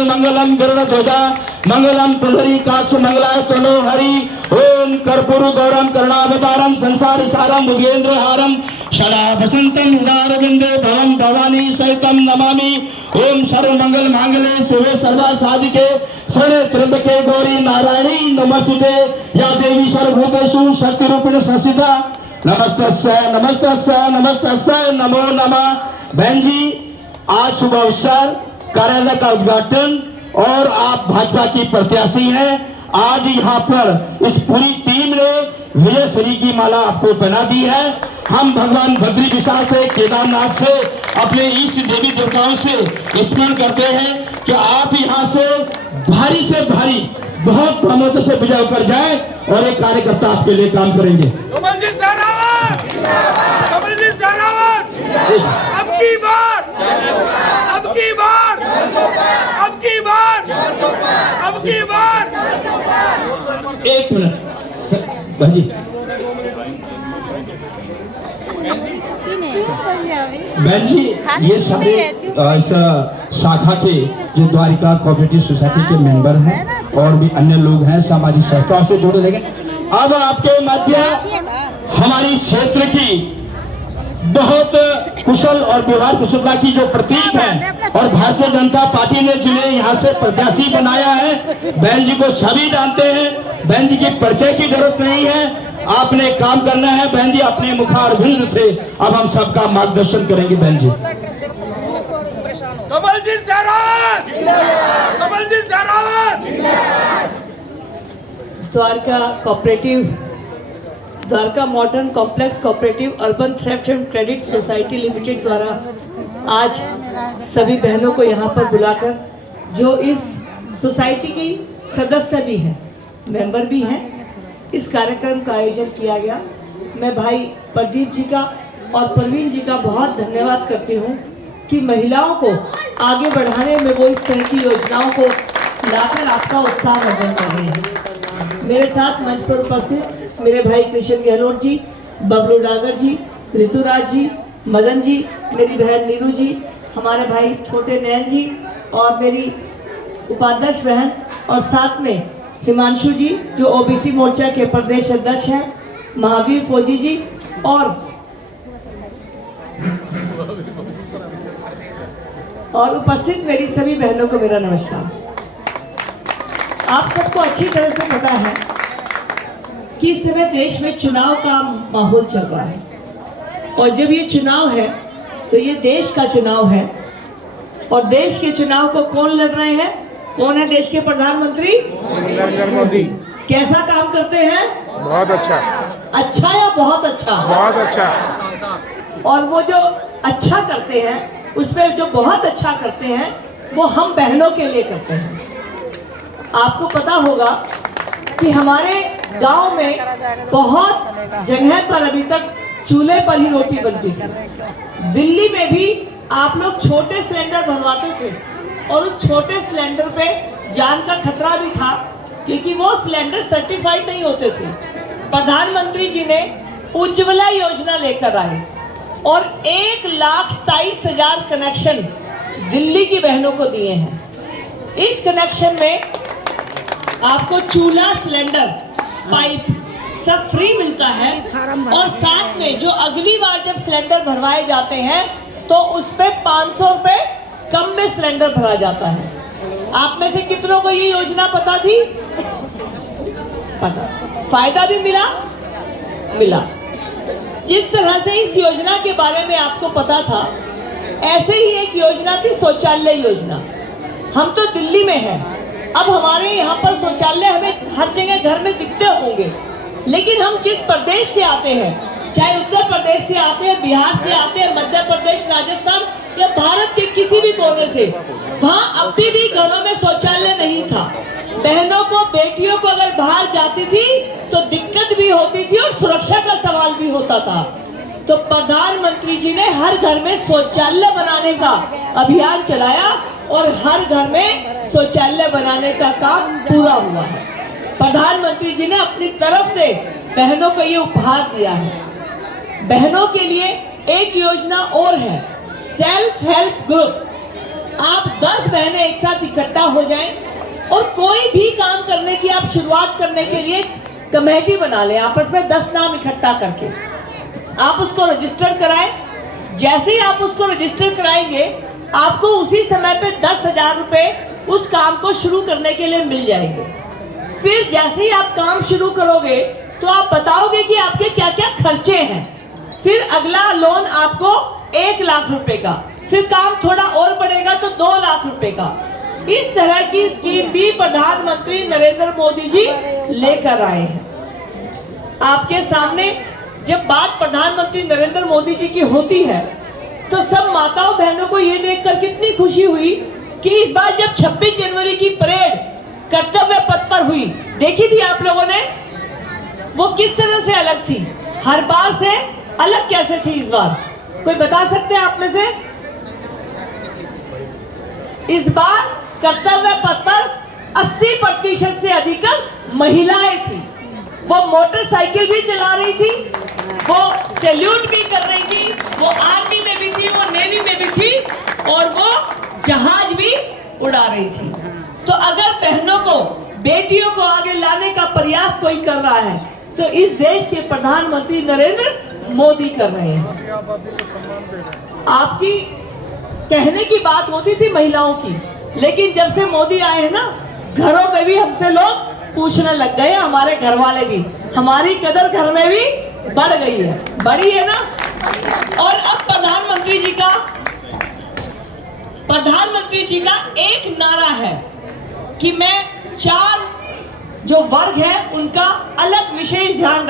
मंगलम गरुड़ध्वजा मंगलम पुंडरीकाक्ष मंगलाय तनो हरि ओम कर्पूर गौरम करुणावतारम संसार सारम भुजेंद्र हारम सदा वसंतम हृदयारविंदे भवम भवानी सहितम नमामि ओम सर्व मंगल मांगल्ये शिवे सर्वार्थ साधिके शरण्ये त्र्यंबके गौरी नारायणी नमोस्तुते या देवी सर्वभूतेषु शक्तिरूपिणी संस्थिता नमस्तस्यै नमस्तस्यै नमस्तस्यै नमो नमः। बहन जी, आज शुभ अवसर कार्यालय का उद्घाटन और आप भाजपा की प्रत्याशी हैं। आज यहाँ पर इस पूरी टीम ने विजय श्री की माला आपको पहना दी है। हम भगवान बद्री विशाल से केदारनाथ से अपने इष्ट देवी देवताओं से स्मरण करते हैं कि आप यहाँ से भारी बहुत बहुमत से विजय होकर जाए और एक कार्यकर्ता आपके लिए काम करेंगे। एक मिनट भाजी, बहन जी, ये सभी इस शाखा के जो द्वारिका कोऑपरेटिव सोसाइटी के मेंबर हैं और भी अन्य लोग हैं, सामाजिक संस्थाओं से जुड़े लेंगे। अब आपके मध्य हमारी क्षेत्र की बहुत कुशल और व्यवहार कुशलता की जो प्रतीक है और भारतीय जनता पार्टी ने जिन्हें यहाँ से प्रत्याशी बनाया है, बहन जी को सभी जानते हैं। बहन जी की परिचय की जरूरत नहीं है, आपने काम करना है। बहन जी अपने मुखारविंद से अब हम सबका मार्गदर्शन करेंगे। बहन जी Kamaljeet Sherawat, Kamaljeet Sherawat. Dwarka modern complex cooperative urban thrift and credit society limited द्वारा आज सभी बहनों को यहाँ पर बुलाकर, जो इस सोसाइटी की सदस्य भी हैं, मेंबर भी हैं, इस कार्यक्रम का आयोजन किया गया। मैं भाई प्रदीप जी का और प्रवीण जी का बहुत धन्यवाद करती हूँ कि महिलाओं को आगे बढ़ाने में वो इस तरह की योजनाओं को लाकर आपका उत्साह वर्धन कर रहे हैं। मेरे साथ मंच पर उपस्थित मेरे भाई कृष्ण गहलोत जी, बबलू डागर जी, ऋतुराज जी, मदन जी, मेरी बहन नीरू जी, हमारे भाई छोटे नयन जी और मेरी उपाध्यक्ष बहन, और साथ में हिमांशु जी जो ओबीसी मोर्चा के प्रदेश अध्यक्ष हैं, महावीर फौजी जी और उपस्थित मेरी सभी बहनों को मेरा नमस्कार। आप सबको अच्छी तरह से पता है कि इस समय देश में चुनाव का माहौल चल रहा है, और जब ये चुनाव है तो ये देश का चुनाव है। और देश के चुनाव को कौन लड़ रहे हैं? कौन है देश के प्रधानमंत्री? नरेंद्र मोदी। कैसा काम करते हैं? बहुत अच्छा। अच्छा या बहुत अच्छा? बहुत अच्छा। और वो जो अच्छा करते हैं, उसमें जो बहुत अच्छा करते हैं वो हम बहनों के लिए करते हैं। आपको पता होगा कि हमारे गांव में बहुत जगह पर अभी तक चूल्हे पर ही रोटी बनती थी। दिल्ली में भी आप लोग छोटे सिलेंडर भरवाते थे और उस छोटे सिलेंडर पे जान का खतरा भी था, क्योंकि वो सिलेंडर सर्टिफाइड नहीं होते थे। प्रधानमंत्री जी ने उज्ज्वला योजना लेकर आए और 1,27,000 कनेक्शन दिल्ली की बहनों को दिए हैं। इस कनेक्शन में आपको चूल्हा, सिलेंडर, पाइप सब फ्री मिलता है, और साथ में जो अगली बार जब सिलेंडर भरवाए जाते हैं तो उस पे 500 रुपए कम में सिलेंडर भरा जाता है। आप में से कितनों को ये योजना पता थी? पता। फायदा भी मिला। जिस तरह से इस योजना के बारे में आपको पता था, ऐसे ही एक योजना थी शौचालय योजना। हम तो दिल्ली में हैं, अब हमारे यहाँ पर शौचालय हमें हर जगह घर में दिखते होंगे, लेकिन हम जिस प्रदेश से आते हैं, चाहे उत्तर प्रदेश से आते हैं, बिहार से आते हैं, मध्य प्रदेश, राजस्थान या भारत के किसी भी कोने से, वहाँ अभी भी घरों में शौचालय नहीं था। बहनों को, बेटियों को अगर बाहर जाती थी तो दिक्कत भी होती थी और सुरक्षा का सवाल भी होता था। तो प्रधानमंत्री जी ने हर घर में शौचालय बनाने का अभियान चलाया और हर घर में शौचालय बनाने का काम पूरा हुआ है। प्रधानमंत्री जी ने अपनी तरफ से बहनों को ये उपहार दिया है। बहनों के लिए एक योजना और है, सेल्फ हेल्प ग्रुप। आप 10 बहनें एक साथ इकट्ठा हो जाएं और कोई भी काम करने की आप शुरुआत करने के लिए कमेटी बना लें, आपस में 10 नाम इकट्ठा करके आप उसको रजिस्टर कराएं। जैसे ही आप उसको रजिस्टर कराएंगे, आपको उसी समय पे 10,000 रुपए उस काम को शुरू करने के लिए मिल जाएंगे। फिर जैसे ही आप काम शुरू करोगे तो आप बताओगे कि आपके क्या क्या खर्चे हैं। फिर अगला लोन आपको 1 लाख रुपए का, फिर काम थोड़ा और बढ़ेगा तो 2 लाख रुपए का। इस तरह की स्कीम भी प्रधानमंत्री नरेंद्र मोदी जी लेकर आए हैं। आपके सामने जब बात प्रधानमंत्री नरेंद्र मोदी जी की होती है तो सब माताओं बहनों को ये देखकर कितनी खुशी हुई कि इस बार जब 26 जनवरी की परेड कर्तव्य पथ पर हुई, देखी थी आप लोगों ने, वो किस तरह से अलग थी, हर बार से अलग कैसे थी इस बार? कोई बता सकते हैं आप में से? इस बार कर्तव्य पथ पर 80% से अधिक महिलाएं थी। वो मोटरसाइकिल भी चला रही थी, वो सैल्यूट भी कर रही थी, वो आर्मी में भी थी, वो नेवी में भी थी और वो जहाज भी उड़ा रही थी। तो अगर बहनों को, बेटियों को आगे लाने का प्रयास कोई कर रहा है तो इस देश के प्रधानमंत्री नरेंद्र मोदी कर रहे हैं। आपकी कहने की बात होती थी महिलाओं की, लेकिन जब से मोदी आए हैं ना, घरों में भी हमसे लोग पूछने लग गए, हमारे घर वाले भी, हमारी कदर घर में भी बढ़ गई है, बढ़ी है ना। और अब प्रधानमंत्री जी का एक नारा है कि मैं 4 जो वर्ग है उनका अलग विशेष ध्यान रख